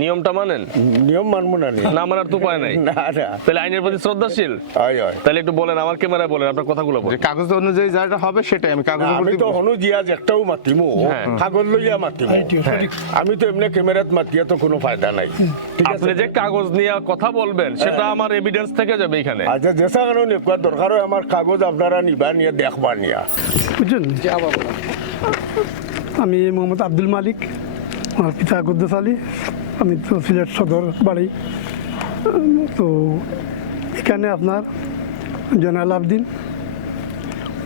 নিয়মটা মানেন? নিয়ম মানবো না নি। না মানার তো উপায় নাই। না না। তাহলে আইনের প্রতি শ্রদ্ধাশীল? হয় হয় তাহলে একটু বলেন আমার ক্যামেরায় বলেন আপনার কথাগুলো যে বলেন কাগজ অনুযায়ী যেটা হবে সেটাই আমি কাগজ আমি তো হনু জিয়াজ একটাও মাতিমু হ্যাঁ। কাগজ লইয়া মাতিমু। আমি তো এমনি ক্যামেরাত মাতিয়া তো কোনো ফায়দা নাই। ঠিক আছে? আপনি যে কাগজ নিয়ে কথা বলবেন সেটা আমার এভিডেন্স থেকে যাবে এখানে। আচ্ছা যেসা কেন নেকুয়া দরকার হয় আমার কাগজ আপনারা নিবা নিয়ে দেখবা নিয়া। বুঝছেন আমি মোহাম্মদ আব্দুল মালিক আমার পিতা কুদ্দুস আলী। আমি তো সিলেট সদর বাড়ি। তো এখানে আপনার জয়নাল আবদিন,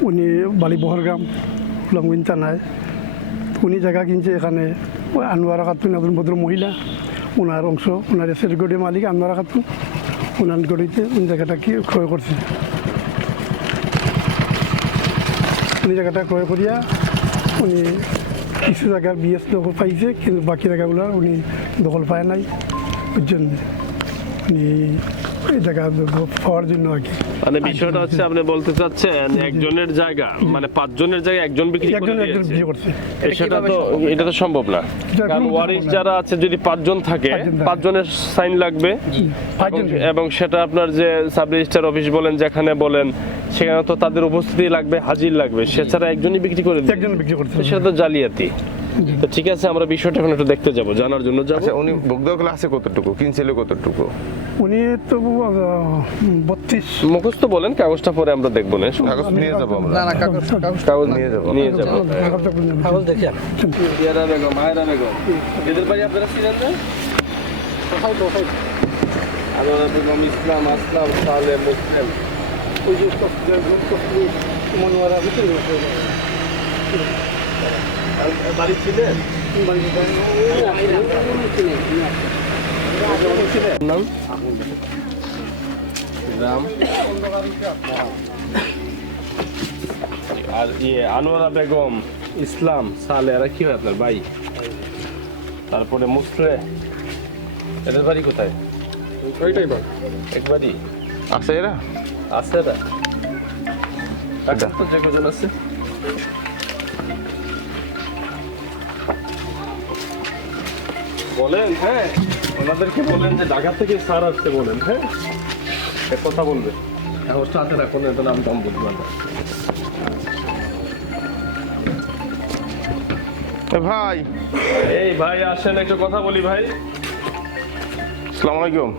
উনি বাড়ি বহরগ্রাম লঙ্গুইন থানায়। উনি জায়গা কিনছে এখানে। আনোয়ারা খাতুন একজন ভদ্র মহিলা। ওনার অংশ ওনার এসের গড়ি মালিক আনোয়ারা খাতুন। ওনার গড়িতে উনি জায়গাটা কি ক্রয় করছে। উনি জায়গাটা ক্রয় করিয়া উনি কিছু জায়গার বিএস পাইছে, কিন্তু বাকি জায়গাগুলো উনি দখল পায় নাই। বুঝছেন জায়গা পাওয়ার জন্য আর কি। মানে বিষয়টা হচ্ছে আপনি বলতে চাচ্ছেন একজনের জায়গা মানে পাঁচজনের জায়গায় একজন বিক্রি করে একজন একজন দিয়েছে। বিয়ে করছে। এ সেটা তো এটা তো সম্ভব না। কারণ ওয়ারিশ যারা আছে যদি পাঁচজন থাকে পাঁচজন থাকে। পাঁচজনের সাইন লাগবে। এবং- এবং সেটা আপনার যে সাব রেজিস্টার অফিস বলেন যেখানে বলেন সেখানে তো তাদের উপস্থিতি লাগবে হাজির লাগবে। সেছাড়া একজনই বিক্রি করে একজন বিক্রি করছে সেটা তো জালিয়াতি। তো ঠিক আছে আমরা বিষয়টা এখন একটু দেখতে যাব জানার জন্য যাব আচ্ছা উনি ভোগদখল ক্লাসে কতটুকু কিনছিল কতটুকু উনি তো বত্রিশ মুখস্থ বলেন কাগজটা পরে আমরা দেখব না কাগজ নিয়ে যাব আমরা না না কাগজ কাগজ কাগজ নিয়ে যাব। নিয়ে যাব কাগজ দেখি দিয়ারা বেগম আয়রা বেগম এদের বাড়ি আপনারা ছিলেন না আনোয়ারা বেগম ইসলাম আসলাম সালে মুসলিম ওই যে মনোয়ারা আর বাড়ি ছিলেন? নাম? রাম। আর ইয়ে আনোয়ারা বেগম ইসলাম সালে এরা কি হয় আপনার ভাই? তারপরে মুসলে এদের বাড়ি কোথায়? ওইটাই বল একবারই আছে এরা? আছে এরা। যে কজন আছে? বলেন হ্যাঁ? ওনাদেরকে বলেন যে ঢাকা থেকে স্যার আসছে বলেন হ্যাঁ? এক কথা বলবে। কাগজটা হাতে রাখুন এটা নাম দাম বুঝলাম না। ভাই। এই ভাই আসেন একটু কথা বলি ভাই। আসসালামু আলাইকুম।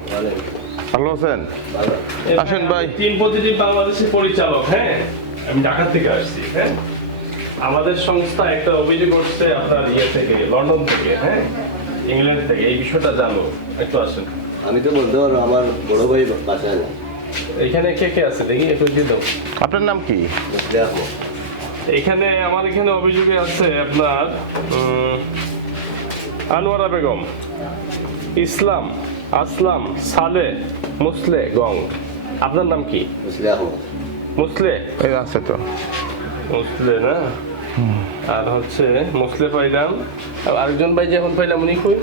ভালো আছেন? আসেন ভাই। তিন পজিটিভ বাংলাদেশের পরিচালক হ্যাঁ? আমি ঢাকা থেকে আসছি হ্যাঁ? আমাদের সংস্থা একটা অভিযোগ করছে আপনার ইয়ে থেকে লন্ডন থেকে হ্যাঁ? ইংল্যান্ড থেকে এই বিষয়টা জানো একটু আসেন। আমি তো বলতে পারব আমার বড় ভাই বাসায় না এখানে কে কে আছে? দেখি একটু দিয়ে দাও। আপনার নাম কি? এখানে আমার এখানে অভিযোগে আছে আপনার আনোয়ারা বেগম ইসলাম আসলাম সালে মুসলে গং। আপনার নাম কি? মুসলে এই আছে তো। মুসলে না? আর হচ্ছে মুসলে পাইলাম আরেকজন ভাই যে এখন পাইলাম উনি কই?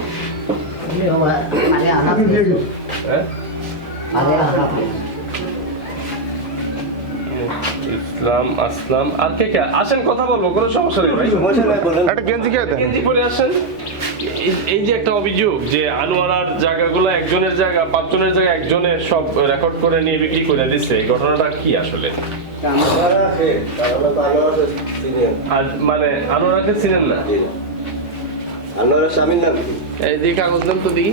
হ্যাঁ? ইসলাম আসলাম। আর কে কে? আসেন কথা বলব কোনো সমস্যা নেই ভাই। একটা গেঞ্জি দেন? গেঞ্জি পরে আসেন। এই- এই যে একটা অভিযোগ যে আনোয়ারার জায়গাগুলো একজনের জায়গা পাঁচজনের জায়গা একজনের সব রেকর্ড করে নিয়ে বিক্রি করে দিচ্ছে এই ঘটনাটা কি আসলে? আর মানে আনোয়ারাকে চিনেন না? আল্লাহর স্বামীর নাম এই দিকে কাগজ দেন তো দিই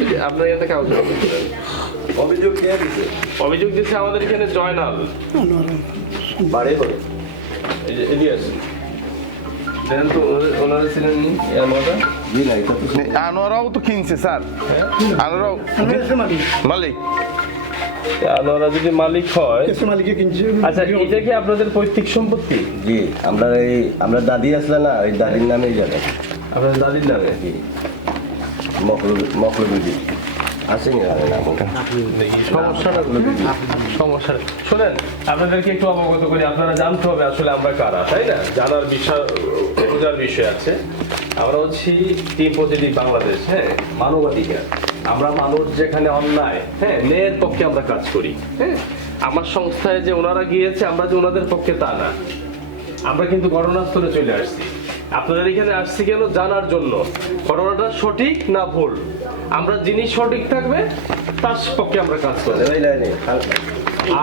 এই যে আপনার এতে অভিযোগ দিছে? অভিযোগ দিচ্ছে আমাদের এখানে জয়নাল। বাড়ি করে এই যে এদিকে আসেন আনোয়ারা আনোয়ারাও তো কিনছে স্যার। আনোয়ারাও মালিক। আনোয়ারা যদি মালিক হয় মালিকে কিনছে। আচ্ছা এটা কি আপনাদের পৈতৃক সম্পত্তি? জি আমরা এই আমরা দাদি আসলে না ওই দাদির নামেই জানে। আপনার দাদির নামে? জি। মকলু মকলু বিবি আসেনি জানে না দেখি সমস্যাটা সমস্যা। শোনেন আপনাদেরকে একটু অবগত করি আপনারা জানতে হবে আসলে আমরা কারা তাই না? জানার বিষয় বোঝার বিষয় আছে। আমরা হচ্ছি টিম পজিটিভ বাংলাদেশ হ্যাঁ? মানবাধিকার। আমরা মানুষ যেখানে অন্যায় হ্যাঁ মেয়ের পক্ষে আমরা কাজ করি হ্যাঁ। আমার সংস্থায় যে ওনারা গিয়েছে, আমরা যে ওনাদের পক্ষে তা না। আমরা কিন্তু ঘটনাস্থলে চলে আসছি। আপনারা এখানে আসছি কেন? জানার জন্য। ঘটনাটা সঠিক না ভুল? আমরা যিনি সঠিক থাকবে, তার পক্ষে আমরা কাজ করি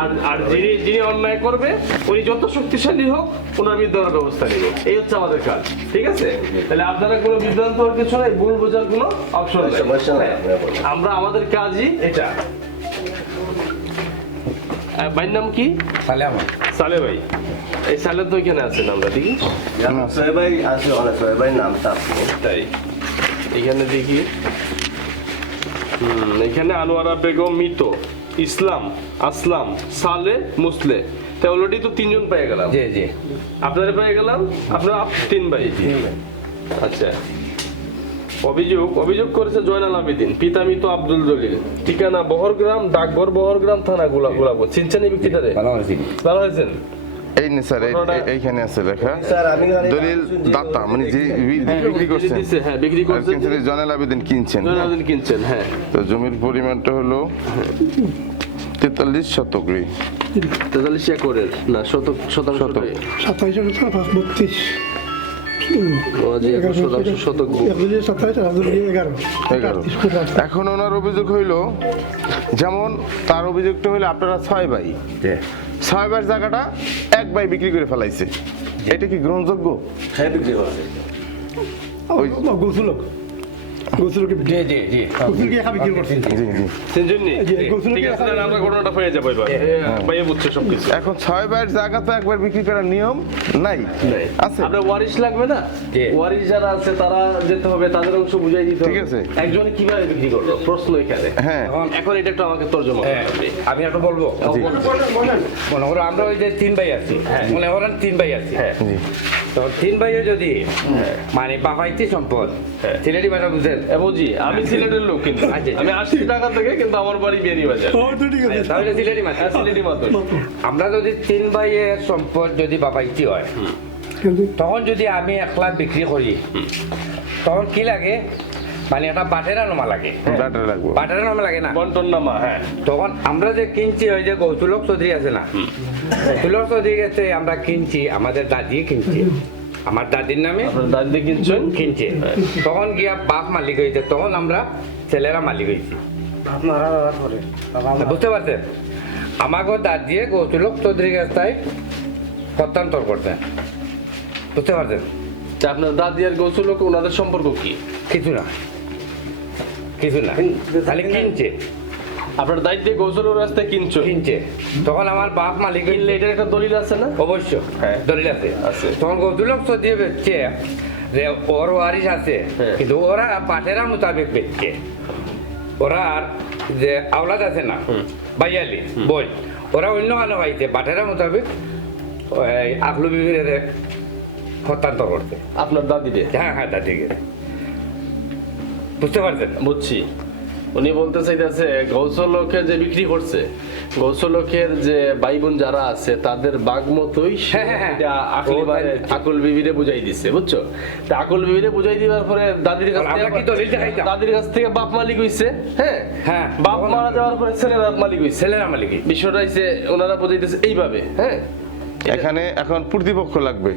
আর আর যিনি যিনি অন্যায় করবে উনি যত শক্তিশালী হোক ওনার আমরা ব্যবস্থা নিব। এই হচ্ছে আমাদের কাজ ঠিক আছে? তাহলে আপনারা কোনো বিভ্রান্ত হওয়ার কিছু নাই ভুল বোঝার কোনো অপশন নাই। নাই, হ্যাঁ। আমরা আমাদের কাজই এটা। ভাইয়ের নাম কি? সালে ভাই। এই সালে তো এখানে আছেন আমরা দেখি। সোহেব ভাই আছে অনেক সোহেব ভাই নামটা তাই। এখানে দেখি। হুম, এখানে আনোয়ারা বেগম মিত। ইসলাম আসলাম সালে মুসলে। তাই অলরেডি তো তিনজন পেয়ে গেলাম। জি জি। আপনারা পেয়ে গেলাম আপনারা আপ- তিন ভাই। আচ্ছা। অভিযোগ অভিযোগ করেছে জয়নাল আবেদিন পিতা মৃত আব্দুল জলিল। ঠিকানা বহরগ্রাম ডাকঘর বহরগ্রাম থানা গোলা গোলাপ চিনছেন এই ব্যক্তিটারে ভালো হয়েছেন ভালো হয়েছেন এই নে স্যার এই- এই- এইখানে আছে লেখা দলিল দাতা মানে যে বিক্রি করছেন। হ্যাঁ বিক্রি করছেন কিনছেন আবেদিন কিনছেন আবেদিন কিনছেন হ্যাঁ। তো জমির পরিমাণটা হলো তেতাল্লিশ শতকরি তেতাল্লিশ একরের না শতক শতাংশ শতক। সাতাইশ বত্রিশ। এখন ওনার অভিযোগ হইল যেমন তার অভিযোগটা হইল আপনারা ছয় ভাই। ছয় ভাইয়ের জায়গাটা এক ভাই বিক্রি করে ফেলাইছে। এটা কি গ্রহণযোগ্য? হ্যাঁ বিক্রি করছে ও, গোসুলক গোসুলকে জি জি জি গোসুলকে একা বিক্রি করছে জি জি তিনজনই এই যে গোসল ঠিক কি আছে রাখা তাহলে আমরা ঘটনাটা পেয়ে যাব এবার। ভাইয়া বুঝছে সবকিছু। এখন ছয় ভাইয়ের জায়গা তো একবার বিক্রি করার নিয়ম নাই। আছে। আপনার ওয়ারিশ লাগবে না? ওয়ারিশ যারা আছে তারা যেতে হবে তাদের অংশ বুঝাই দিতে হবে। ঠিক আছে। একজনে কীভাবে বিক্রি করল প্রশ্ন এখানে। হ্যাঁ। এখন এটা একটু আমাকে তর্জমা হ্যাঁ, আমি একটু বলব। মনে করো আমরা ওই যে তিন ভাই আছি। মনে করেন তিন ভাই আছি। হ্যাঁ। তো তিন ভাইও যদি মানে বাবাইতি সম্পদ ছেলেটি সিলেটি ভাষা বুঝেন এ বুঝি আমি সিলেটের লোক কিন্তু। আচ্ছা। আমি আসছি ঢাকা থেকে কিন্তু আমার বাড়ি তাহলে সিলেটি মাছ হ্যাঁ সিলেটি আমরা যদি তিন ভাইয়ের সম্পদ যদি বাবাইতি হয় তখন যদি আমি একলা বিক্রি করি তখন কি লাগে? মানে একটা বাটেরা নমা লাগে। ব্যাটার বাটেরা নমা লাগে না? বন্টন নামা হ্যাঁ। তখন আমরা যে কিনছি ওই যে গৌতুলক চৌধুরী আছে না? গৌতুলক চৌধুরী আমরা কিনছি আমাদের দাদি কিনছি। আমার দাদির নামে? আপনার দাদি কিনছেন? কিনছে। তখন গিয়া বাপ মালিক হয়েছে তখন আমরা ছেলেরা মালিক হয়েছি বুঝতে পারছেন? আমাকে দাদিয়ে গৌতুলক চৌধুরী কাছে হস্তান্তর করছেন বুঝতে পারছেন? আপনার দাদি আর গৌসুলক ওনাদের সম্পর্ক কি? কিছু না। কিছু না। খালি কিনছে। আপনার দায়িত্বে গৌসুলের রাস্তায় কিনছো? কিনছে। তখন আমার বাপ মালিক কিনলে এটার একটা দলিল আছে না? অবশ্য হ্যাঁ। দলিল আছে। আছে। তখন গৌতুলক তো দিয়ে বেচছে যে ওর ওয়ারিশ আছে হ্যাঁ। কিন্তু ওরা পাঠেরা মোতাবেক বেচছে। ওরা আর যে আওলাদ আছে না বাইয়ালি বই ওরা অন্য কানে পাইছে পাঠেরা মোতাবেক আকলু বিবির হস্তান্তর করছে। আপনার দাদিরে? হ্যাঁ হ্যাঁ আছে বুঝতে পারছেন? বুঝছি। উনি বলতে চাইতেছে গৌসলকের যে বিক্রি করছে গৌসলকের যে ভাই বোন যারা আছে তাদের বাঘ মতোই হ্যাঁ, হ্যাঁ, হ্যাঁ। এটা আকলি বিবিরে বুঝাই দিচ্ছে বুঝছ? তা আকুল বিবিরে বুঝাই দিবার পরে দাদির কাছ আমরা কি দলিল দেখাইতাম? দাদির কাছ থেকে বাপ মালিক হইছে হ্যাঁ? হ্যাঁ। বাপ মারা যাওয়ার পরে ছেলেরা মালিক হইছে। ছেলেরা মালিক। বিষয়টা হইছে ওনারা বুঝাইতেছে এইভাবে হ্যাঁ? এখানে এখন প্রতিপক্ষ লাগবে।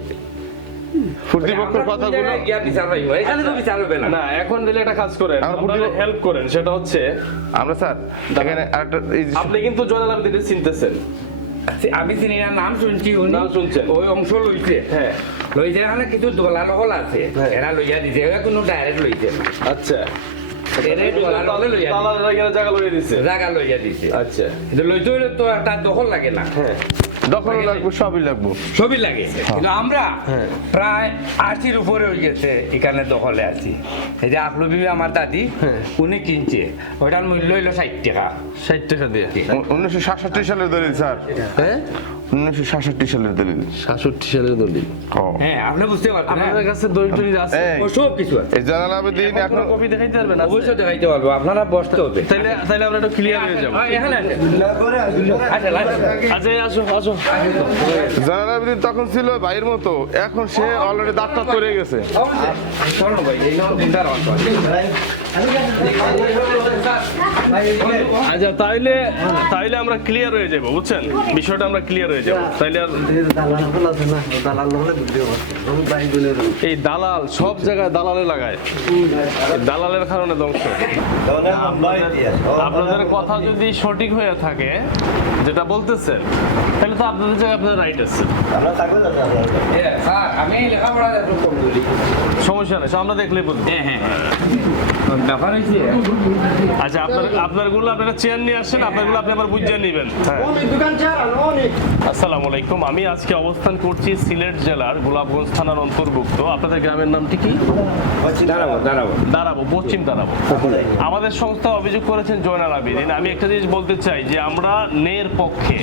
প্রতিপক্ষের কথাগুলো এখানে তো বিচার হবে না। না এখন দিলে একটা কাজ করেন আমরা হেল্প করেন সেটা হচ্ছে আমরা স্যার এখানে আপনি কিন্তু জয়নাল আবেদিনে চিনতেছেন। আমি চিনি না নাম শুনছি উনি। নাম শুনছেন। ওই অংশ লইছে। হ্যাঁ। লইছে কিছু দোলা আছে। হ্যাঁ। এরা লইয়া দিছে কোনো ডাইরেক্ট লইছে আচ্ছা। জায়গা লইয়ে দিছে আচ্ছা। কিন্তু লইতে হইলে তো একটা দখল লাগে না হ্যাঁ। দখল লাগবে সবই লাগবে। ছবি লাগে। কিন্তু আমরা প্রায় আশির উপরে হয়ে গেছে এখানে দখলে আছি। এই যে আকলু বিবি আমার দাদি উনি কিনছে। ওইটার মূল্য হইল ষাট টাকা। ষাট টাকা দিয়ে। উনিশশো সাতষট্টি সালের দলিল স্যার। হ্যাঁ? উনিশশো সাতষট্টি সালের দলিল। সাতষট্টি সালের দলিল। হ্যাঁ আপনি বুঝতে পারছেন হ্যাঁ? আপনাদের কাছে দলিল টলিল আছে? সব কিছু আছে। এই আবেদিন এখন কপি দেখাইতে পারবেন? অবশ্যই দেখাইতে পারব আপনারা বসতে হবে। তাইলে তাইলে আমরা একটু ক্লিয়ার হয়ে যাব। হ্যাঁ, এখানে আছে। আচ্ছা আচ্ছা আসো আসো জানাল আবেদিন তখন ছিল ভাইয়ের মতো। এখন সে অলরেডি দাঁত করে গেছে। চলো ভাই এই আচ্ছা তাইলে তাইলে আমরা ক্লিয়ার হয়ে যাব বুঝছেন? বিষয়টা আমরা ক্লিয়ার হয়ে যাব। তাইলে আর এই দালাল সব জায়গায় দালালে লাগায়। দালালের কারণে ধ্বংস। আপনাদের কথা যদি সঠিক হয়ে থাকে, যেটা বলতেছেন, তাহলে তো আপনাদের জায়গায় আপনার রাইট আছে। সমস্যা নেই আমরা দেখলে বুঝব। হ্যাঁ হ্যাঁ। ব্যাপার হয়েছে আচ্ছা আপনার আপনারগুলো আপনারা চেয়ার নিয়ে আসছেন আপনারগুলো আপনি আবার বুঝিয়ে নেবেন। হ্যাঁ। আসসালামু আলাইকুম আমি আজকে অবস্থান করছি সিলেট জেলার গোলাপগঞ্জ থানার অন্তর্ভুক্ত। আপনাদের গ্রামের নামটি কি? দাঁড়াবো দাঁড়াবো। দাঁড়াবো পশ্চিম দাঁড়াবো। আমাদের সংস্থা অভিযোগ করেছেন জয়নাল আবিদিন। আমি একটা জিনিস বলতে চাই যে আমরা নের পক্ষে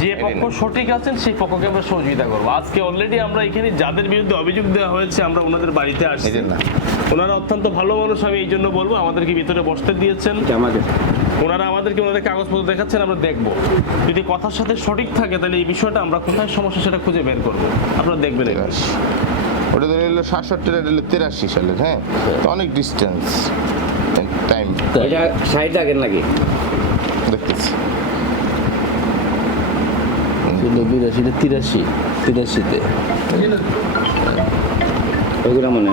যে পক্ষ সঠিক আছেন সেই পক্ষকে আমরা সহযোগিতা করব। আজকে অলরেডি আমরা এখানে যাদের বিরুদ্ধে অভিযোগ দেওয়া হয়েছে আমরা ওনাদের বাড়িতে আসছি। ওনারা অত্যন্ত ভালো মানুষ আমি এই জন্য বলব আমাদেরকে ভিতরে বসতে দিয়েছেন। আমাদের। ওনারা আমাদেরকে ওনাদের কাগজপত্র দেখাচ্ছেন আমরা দেখব। যদি কথার সাথে সঠিক থাকে তাহলে এই বিষয়টা আমরা কোথায় সমস্যা সেটা খুঁজে বের করব। আপনারা দেখবেন এবার। ওটা ধরে হলো সাতষট্টি এটা হলো তিরাশি সালের হ্যাঁ? তো অনেক ডিস্টেন্স টাইম এটা সাইড থাকেন নাকি? দেখতেছি। বিরাশিটা তিরাশি তিরাশিতে। ওইগুলো মনে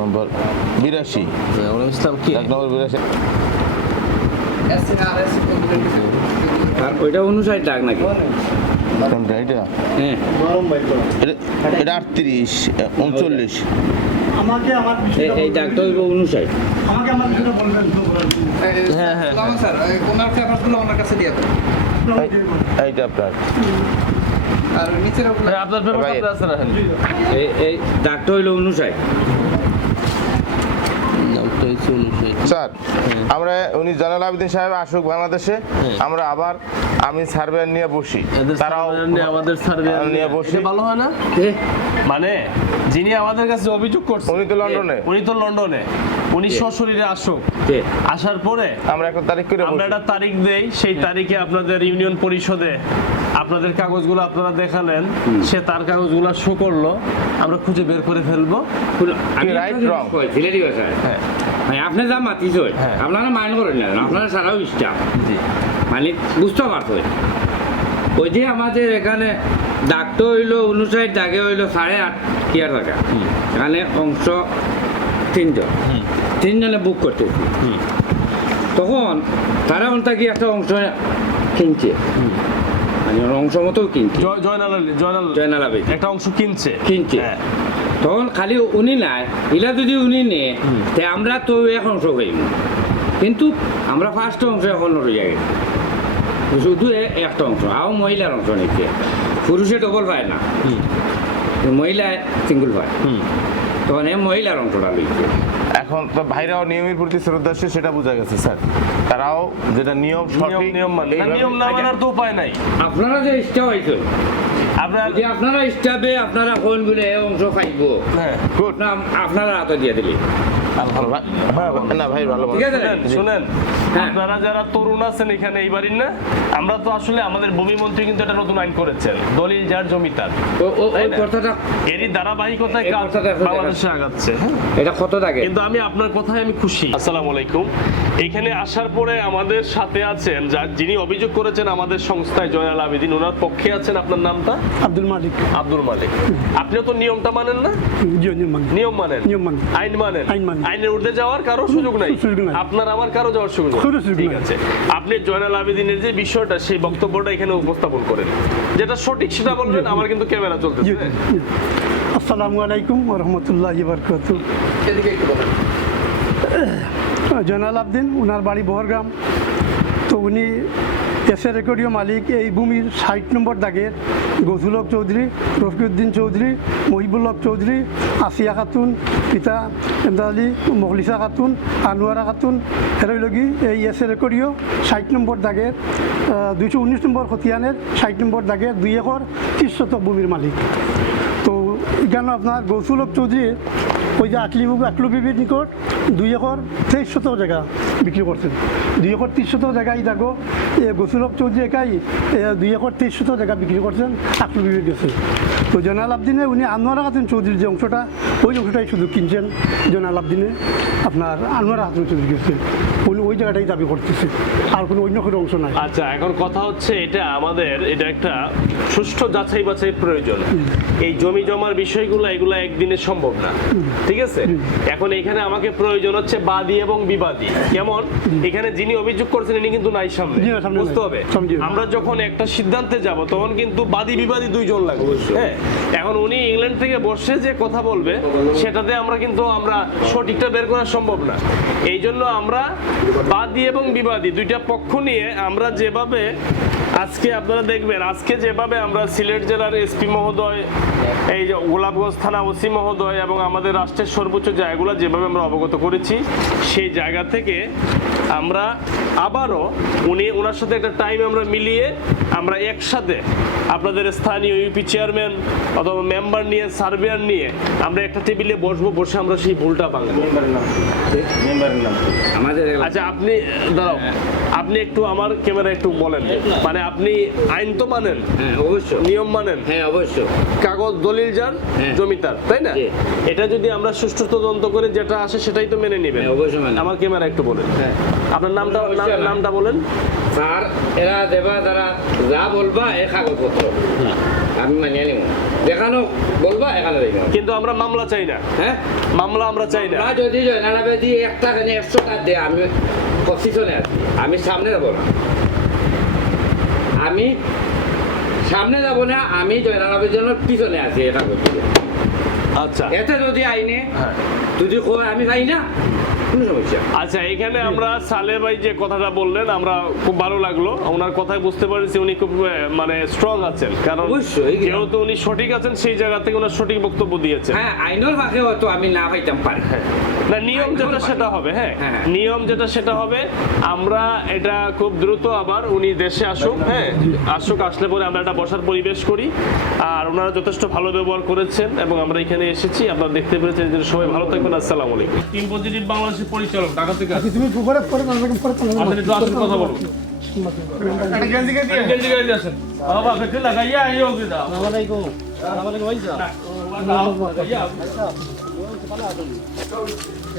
নম্বর বিরাশি ইসলাম কি এক নম্বর বিরাশি আর ওইটা অনুসাইড ডাক নাকি? কোনটা এটা? হ্যাঁ। এটা- এটা আটত্রিশ উনচল্লিশ। আমাকে আমার এই- এই ডাকটা হইব অনুসাইড আমাকে আমার বলবেন হ্যাঁ হ্যাঁ। স্যার ওনার কাছে দিয়ে এইটা আপনার। আর নিচের ওগুলো আপনার ব্যাপারটা আছে রাখেন এই এই ডাকটা হইল অনুসারী। স্যার আমরা উনি জানাল আবেদিন সাহেব আসুক বাংলাদেশে আমরা আবার আমি সার্ভেয়ার নিয়ে বসি। তারাও নিয়ে আমাদের সার্ভেয়ার নিয়ে বসি। ভালো হয় না? মানে যিনি আমাদের কাছে অভিযোগ করছেন উনি তো লন্ডনে। উনি তো লন্ডনে। উনি সশরীরে আসুক। আসার পরে আমরা একটা তারিখ করে আমরা একটা তারিখ দেই সেই তারিখে আপনাদের ইউনিয়ন পরিষদে আপনাদের কাগজগুলো আপনারা দেখালেন সে তার কাগজগুলো শো করল আমরা খুঁজে বের করে ফেলব। সিলেটি ভাষায়। হ্যাঁ। মানে আপনি যা মাতিছ হ্যাঁ। আপনারা মাইন্ড করেন না আপনারা সারাও জি। মানে বুঝতে পারতো ওই যে আমাদের এখানে ডাকটা হইল অনুসারী দাগে হইল সাড়ে আট টিয়ার টাকা এখানে অংশ তিনজন। তিনজনে বুক করতেছি। হুম। তখন তারা ওনটা কি একটা অংশ কিনছে। মানে অংশ মতো কিনছে। জয় জয়নাল জয়নাল জয়নাল একটা অংশ কিনছে। কিনছে। হ্যাঁ। তখন খালি উনি নাই ইলা যদি উনি নে তে আমরা তো এক অংশ হইম। কিন্তু আমরা ফার্স্ট অংশ এখন রয়ে যাই। শুধু একটা অংশ আও মহিলার অংশ নিচ্ছে পুরুষে ডবল পায় না। মহিলা সিঙ্গল পায় হুম। তখন এ মহিলার অংশটা লইছে এখন তো ভাইরাও নিয়মের প্রতি শ্রদ্ধাশীল সেটা বোঝা গেছে স্যার। তারাও যেটা নিয়ম নিয়ম সঠিক নিয়ম মানে নিয়ম না মানার তো উপায় নাই। আপনারা যে স্টাফ হয়েছে আপনার যদি আপনারা স্টাফে আপনারা কোন বলে এ অংশ পাইব হ্যাঁ। Good. না আপনারা হাতে দিয়ে দিলে হ্যাঁ, না ভাই ভালো শুনেন শুনেন হ্যাঁ। আপনারা যারা তরুণ আছেন এখানে এই বাড়ির না আমরা তো আসলে আমাদের ভূমি মন্ত্রী কিন্তু একটা নতুন আইন করেছেন দলিল যার জমি তার ও- ও- তাই ওই না? কথাটা এরই ধারাবাহিকতায় কাজ বাংলাদেশে আগাচ্ছে। হ্যাঁ এটা কত থাকে কিন্তু আমি আপনার কথায় আমি খুশি। আসসালামু আলাইকুম। এখানে আসার পরে আমাদের সাথে আছেন যা- যিনি অভিযোগ করেছেন আমাদের সংস্থায় জয়নাল আবেদিন ওনার পক্ষে আছেন আপনার নামটা? আব্দুল মালিক। আব্দুল মালিক। আপনিও তো নিয়মটা মানেন না? নিয়ম মানেন? নিয়ম মানি। আইন মানেন? আইন মানি। আইনের যাওয়ার কারও সুযোগ নাই। আপনার আমার কারও যাওয়ার সুযোগ নেই। ঠিক আছে। আপনি জয়নাল আবেদিনের যে বিষয়টা সেই বক্তব্যটা এখানে উপস্থাপন করেন। যেটা সঠিক সেটা বলবেন আমার কিন্তু ক্যামেরা চলতেছে। আসসালামু আলাইকুম রহমতুল্লাহ বরকত। এদিকে একটু বলেন। জয়নাল আবদিন ওনার বাড়ি বহরগ্রাম। তো উনি এসে রেকর্ডীয় মালিক এই ভূমির ষাট নম্বর দাগের গজুলক চৌধুরী রফিউদ্দিন চৌধুরী মহিবুল্লক চৌধুরী, আসিয়া খাতুন, পিতা এমদাদ আলী, মখলিসা খাতুন, আনোয়ারা খাতুন। হেরইলগি এই এসে রেকর্ডীয় ষাট নম্বর দাগের দুইশো উনিশ নম্বর খতিয়ানের ষাট নম্বর দাগের দুই একর ত্রিশ শতক ভূমির মালিক। তো এখানে আপনার গৌসুলক চৌধুরী ওই যে আকলি আকলু বিবির নিকট, দুই একর তেইশ শত জায়গা বিক্রি করছেন। দুই একর তিরিশ শত জায়গায় দেখো গোসুলক চৌধুরী একাই দুই একর তেইশ শত জায়গা বিক্রি করছেন, আকলু বিবির গেছে তো জয়নাল আবদিনে উনি আনোয়ারা খাতুন চৌধুরীর যে অংশটা, ওই অংশটাই শুধু কিনছেন জয়নাল আবদিনে, আপনার আনোয়ারা খাতুন চৌধুরী গেছে উনি ওই জায়গাটাই দাবি করতেছে। আর কোনো অন্য কোনো অংশ নাই। আচ্ছা এখন কথা হচ্ছে এটা আমাদের এটা একটা সুষ্ঠু যাচাই বাছাই প্রয়োজন। এই জমি জমার বিষয়গুলো এগুলো একদিনে সম্ভব না। ঠিক আছে? এখন এখানে আমাকে প্রয়োজন হচ্ছে বাদী এবং বিবাদী। কেমন? এখানে যিনি অভিযোগ করছেন ইনি কিন্তু নাই সামনে। বুঝতে হবে। আমরা যখন একটা সিদ্ধান্তে যাব তখন কিন্তু বাদী বিবাদী দুইজন লাগবে। হ্যাঁ? এখন উনি ইংল্যান্ড থেকে বসে যে কথা বলবে সেটাতে আমরা কিন্তু আমরা সঠিকটা বের করা সম্ভব না। এই জন্য আমরা বাদী এবং বিবাদী, দুইটা পক্ষ নিয়ে আমরা যেভাবে আজকে আপনারা দেখবেন, আজকে যেভাবে আমরা সিলেট জেলার এসপি মহোদয়, এই গোলাপগঞ্জ থানা ওসি মহোদয় এবং আমাদের রাষ্ট্রের সর্বোচ্চ জায়গাগুলো যেভাবে আমরা অবগত করেছি, সেই জায়গা থেকে আমরা আবারও উনি ওনার সাথে একটা টাইম আমরা মিলিয়ে আমরা একসাথে আপনাদের স্থানীয় ইউপি চেয়ারম্যান অথবা মেম্বার নিয়ে সার্ভেয়ার নিয়ে আমরা একটা টেবিলে বসবো বসে আমরা সেই ভুলটা ভাঙবো আচ্ছা আপনি দাঁড়াও আপনি একটু আমার ক্যামেরা একটু বলেন। মানে আপনি আইন তো মানেন হ্যাঁ অবশ্যই। নিয়ম মানেন। হ্যাঁ অবশ্যই। কাগজ দলিল যান হ্যাঁ। জমিতার তাই না? এটা যদি আমরা সুষ্ঠু তদন্ত করে যেটা আসে সেটাই তো মেনে নেবেন। হ্যাঁ, অবশ্যই আমার ক্যামেরা একটু বলেন। হ্যাঁ। আপনার নামটা নাম- নামটা বলেন। স্যার এরা দেবা তারা যা বলবা এ কাগজপত্র। আমি মানিয়ে নিব। দেখানো বলবা এখানে কিন্তু আমরা মামলা চাই না। হ্যাঁ? মামলা আমরা চাই না। যদি জয়নারাবে দিয়ে একটা কেন একশো টাকা দিয়ে আমি পজিশনে আছি। আমি সামনে যাব না। আমি সামনে যাব না আমি জন্য পিছনে আছি এটা করছি আচ্ছা। এতে যদি আইনে হ্যাঁ। যদি কয় আমি পাই না? আচ্ছা এখানে আমরা সালে ভাই যে কথাটা বললেন আমরা খুব ভালো লাগল। ওনার কথায় বুঝতে পারছি উনি খুব মানে স্ট্রং আছেন। কারণ। যেহেতু উনি সঠিক আছেন সেই জায়গা থেকে ওনার সঠিক বক্তব্য দিয়েছেন। হ্যাঁ আইনের ফাঁকে হয়তো আমি না পাইতাম পারি। না নিয়ম যেটা সেটা হবে হ্যাঁ হ্যাঁ। নিয়ম যেটা সেটা হবে আমরা এটা খুব দ্রুত আবার উনি দেশে আসুক হ্যাঁ। আসুক আসলে পরে আমরা একটা বসার পরিবেশ করি। আর ওনারা যথেষ্ট ভালো ব্যবহার করেছেন এবং আমরা এখানে এসেছি আপনারা দেখতে পেরেছেন যে সবাই ভালো থাকবেন আসসালামু আলাইকুম। টিম পজিটিভ বাংলাদেশের পরিচালক ঢাকা থেকে আসছেন। তুমি পরে পরে পরে আসেন একটু আসেন কথা বলুন।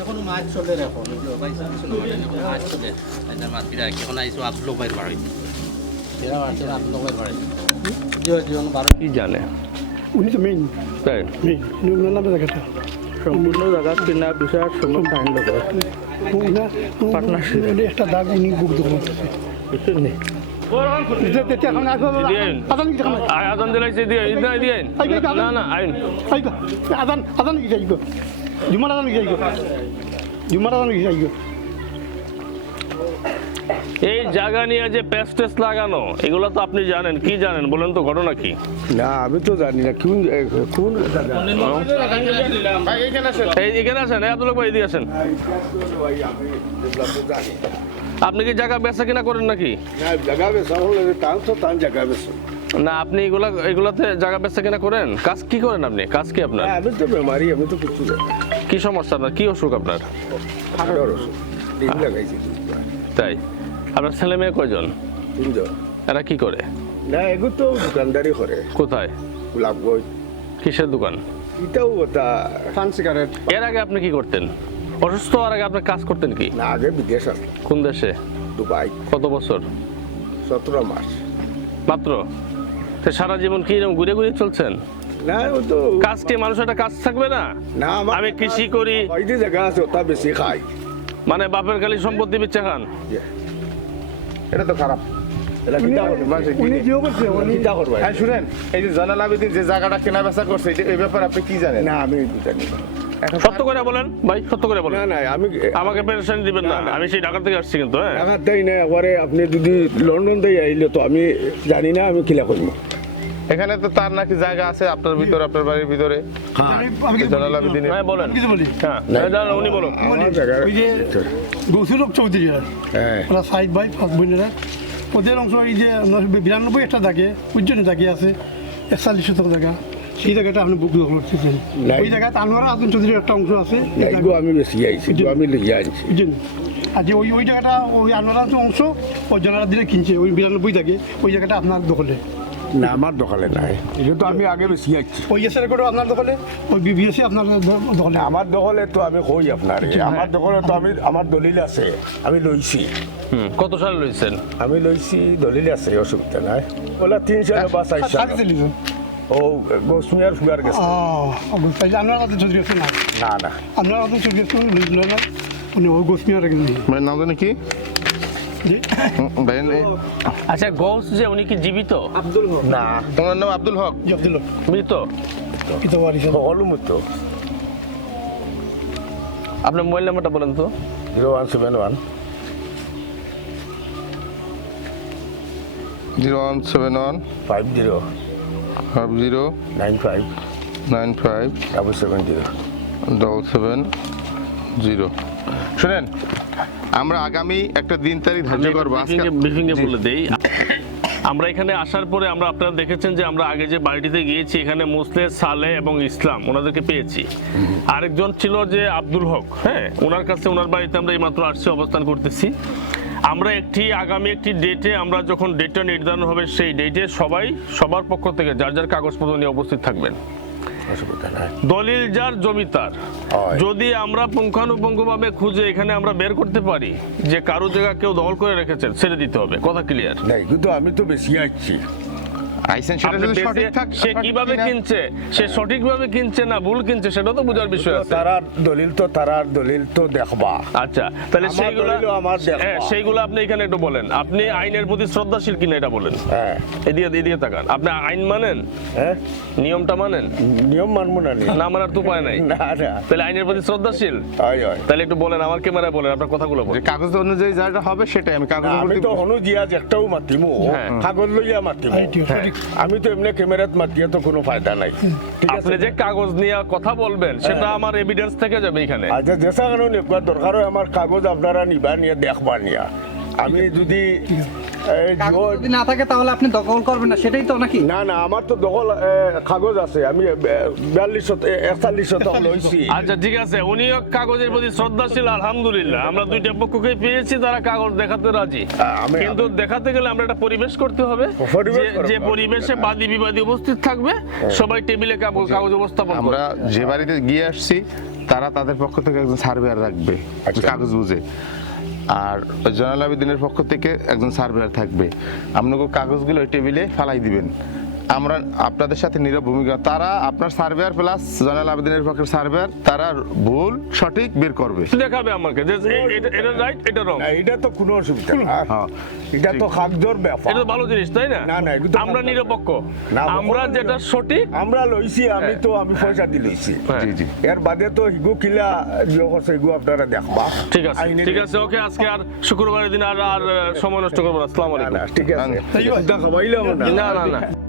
এখন মাছ চলে এখন মাছ চলে। মাছ বিরা এখন আইসো আপ বাইর বাড়ি এরা মাছ আপ লোক বাইর বাড়ি জীবন বারো কি জানে? উনি তো মেইন তাই? মেইন উনি নামে জায়গাটা সম্পূর্ণ জায়গা কিনা বিষয় সমস্ত আইন পার্টনারশিপ একটা দাগ উনি বুক করতেছে এখন দিয়েন। আদান দিলাইছে দিয়ে ইদনা না না আইন। আদান আদান কি যাইগো জুমার আদান কি জুমার আদান কি এই জায়গা নিয়ে যে প্যাস টেস লাগানো এগুলো তো আপনি জানেন। কি জানেন? বলেন তো ঘটনা কি? না আমি তো জানি না কোন কোন এই এখানে আসেন এই আব্দুল ভাই এদিকে আসেন। আপনি কি জায়গা বেচা কিনা করেন নাকি? না জায়গা বেসা হলে তাও তো তার জায়গা বেসা না আপনি এগুলা এগুলাতে জায়গা বেচা কিনা করেন? কাজ কি করেন আপনি? কাজ কি আপনার? আমি তো বেমারি আমি তো কিছু কি সমস্যা আপনার? কি অসুখ আপনার? তাই? আপনার ছেলে মেয়ে কয়জন? তিনজন। এরা কি করে? না এগুলো তো দোকানদারি করে। কোথায়? গোলাপগঞ্জ কিসের দোকান? এটাও ওটা। পান সিগারেট এর আগে আপনি কি করতেন? অসুস্থ হওয়ার আগে আপনি কাজ করতেন কি? না আগে বিদেশ আছে কোন দেশে? দুবাই। কত বছর? সতেরো মাস। মাত্র? তো সারা জীবন কি এরকম ঘুরে ঘুরে চলছেন? না ও তো কাজ কি মানুষের একটা কাজ থাকবে না? না আমি কৃষি করি। ওই যে জায়গা আছে ওটা বেশি খাই। মানে বাপের খালি সম্পত্তি বিচ্ছে খান? এটা তো খারাপ। শুনেন এই যে যে জায়গাটা কেনা বেচা করছে এই ব্যাপারে আপনি কি জানেন? না আমি এটা জানি না। সত্য করে বলেন ভাই সত্য করে বলেন। না না আমি আমাকে পেরেশানি দিবেন না আমি সেই ঢাকা থেকে আসছি কিন্তু হ্যাঁ। না একবারে আপনি যদি লন্ডন দিয়ে আইলে তো আমি জানি না আমি কিলা করব। এখানে তো তার নাকি জায়গা আছে আপনার ভিতরে আপনার বাড়ির ভিতরে। এই হ্যাঁ বলেন। হ্যাঁ উনি বলুন। আমার জায়গা ওই যে গৌসুলক চৌধুরী হ্যাঁ। ওরা সাইড ভাই পাঁচ বোনেরা। ওদের অংশ এই যে বিরানব্বই একটা থাকে উজ্জনে থাকে আছে একচল্লিশ শতক জায়গা সেই জায়গাটা আপনি বুক দখল করতেছেন। ওই জায়গায় আনোয়ারা আদম চৌধুরীর একটা অংশ আছে। আমি বেশি আইছি আমি আনছি। বুঝছেন আর যে ওই ওই জায়গাটা ওই আনোয়ারা অংশ ওই জনারা দিলে কিনছে ওই বিরানব্বই থাকে ওই জায়গাটা আপনার দখলে। না আমার দখলে নাই। এটা তো আমি আগে বেশি আইছি ওই এসের করে আপনার দখলে? ওই বিবিএসি আপনার দখলে? আমার দখলে তো আমি কই আপনার? আমার দখলে তো আমি আমার দলিল আছে আমি লইছি। কত সালে লইছেন? আমি লইছি দলিল আছে অসুবিধা নাই। ওলা তিন সালে বা চার সালে ও গোসমিয়ার সুগার গেছে। আপনার আদম চৌধুরী আছে না? না না। আপনার আদম চৌধুরী আছে না উনি ওই গোসমিয়া রেখে ভাইয়ের নাম জানি কি? আচ্ছা গৌস যে উনি কি জীবিত? আব্দুল হক। না। তোমার নাম আব্দুল হক? জব দিল মৃত? মতো আপনার মোবাইল নাম্বারটা বলেন তো। Zero one seven one. Zero one seven one. Five zero. Five zero. Nine five. Nine five. Double seven zero. Double seven zero. শুনেন আমরা আগামী একটা দিন তারিখ ধার্য করব আজকে ব্রিফিংয়ে বলে দেই। আমরা এখানে আসার পরে আমরা আপনারা দেখেছেন যে আমরা আগে যে বাড়িটিতে গিয়েছি এখানে মুসলে সালে এবং ইসলাম ওনাদেরকে পেয়েছি। আরেকজন ছিল যে আব্দুল হক হ্যাঁ? ওনার কাছে ওনার বাড়িতে আমরা এইমাত্র আসছি অবস্থান করতেছি। আমরা একটি আগামী একটি ডেটে আমরা যখন ডেটটা নির্ধারণ হবে সেই ডেটে সবাই সবার পক্ষ থেকে যার যার কাগজপত্র নিয়ে উপস্থিত থাকবেন। অসুবিধা নাই। দলিল যার জমি তার। যদি আমরা পুঙ্খানুপুঙ্খভাবে খুঁজে এখানে আমরা বের করতে পারি যে কারও জায়গা কেউ দখল করে রেখেছেন ছেড়ে দিতে হবে। কথা ক্লিয়ার নাই কিন্তু আমি তো বেশি আইছি। আইসেন সেটা যদি সঠিক থাক সে কীভাবে কিনছে? সে সঠিকভাবে কিনছে না ভুল কিনছে সেটা তো বোঝার বিষয় আছে। তারার দলিল তো তারার দলিল তো দেখবা। আচ্ছা তাহলে সেইগুলো আমার হ্যাঁ সেইগুলো আপনি এখানে একটু বলেন। আপনি আইনের প্রতি শ্রদ্ধাশীল কিনা এটা বলেন। হ্যাঁ। এদিকে এদিকে তাকান। আপনি আইন মানেন? হ্যাঁ। নিয়মটা মানেন? নিয়ম মানবো না নি? না মানার তো উপায় নাই। না না। তাহলে আইনের প্রতি শ্রদ্ধাশীল? হয় হয়। তাহলে একটু বলেন আমার ক্যামেরায় বলেন আপনার কথাগুলো যে বলেন কাগজ অনুযায়ী যাটা হবে সেটাই আমি কাগজ আমি তো জিয়াজ একটাও মাতিমু। হ্যাঁ। কাগজ লইয়া মাতিমু। আমি তো এমনি ক্যামেরাত মাতিয়ে তো কোনো ফায়দা নাই। ঠিক আছে আপনি যে কাগজ নিয়ে কথা বলবেন সেটা আমার এভিডেন্স থেকে যাবে এখানে। আচ্ছা যেসা কেন নিবা দরকার হয় আমার কাগজ আপনারা নিবা নিয়ে দেখবা নিয়া। আমি যদি যদি না থাকে তাহলে আপনি দখল করবেন না সেটাই তো নাকি? না না আমার তো দখল কাগজ আছে। আমি বিয়াল্লিশ একচল্লিশ শতক লইছি। আচ্ছা ঠিক আছে উনিও কাগজের প্রতি শ্রদ্ধাশীল আলহামদুলিল্লাহ। আমরা দুইটা পক্ষকে পেয়েছি তারা কাগজ দেখাতে রাজি। আমি- কিন্তু দেখাতে গেলে আমরা একটা পরিবেশ করতে হবে। যে- যে পরিবেশে বাদী বিবাদী উপস্থিত থাকবে সবাই টেবিলে কাগজ কাগজ উপস্থাপন করবে। আমরা যে বাড়িতে গিয়ে আসছি তারা তাদের পক্ষ থেকে একজন সার্ভেয়ার রাখবে আচ্ছা। কাগজ বুঝে। আর জয়নাল আবেদিনের পক্ষ থেকে একজন সার্ভেয়ার থাকবে। আপনাকে কাগজগুলো টেবিলে ফালাই দিবেন। আমরা আপনাদের সাথে নীরব ভূমিকা। তারা আপনার সার্ভেয়ার প্লাস জয়নাল আবেদিনের পক্ষের সার্ভেয়ার তারা ভুল সঠিক বের করবে। দেখাবে আমাকে যে এটা- রাইট এটা রং এটা তো কোনো অসুবিধা না। হ্যাঁ। এটা তো কাগজর ব্যাপার। এটা ভালো জিনিস তাই না? না, না, আমরা। নিরপেক্ষ। আমরা যেটা সঠিক আমরা লইছি আমি তো আমি পয়সা দি লইছি। হ্যাঁ। জি জি। এর বাদে তো হিগু কিলা জিও করছে হিগু আপনারা দেখবা। ঠিক আছে ঠিক আছে ওকে আজকে আর শুক্রবারের দিন আর আর সময় নষ্ট করব না। আসসালামু আলাইকুম। ঠিক আছে। দেখা না না না।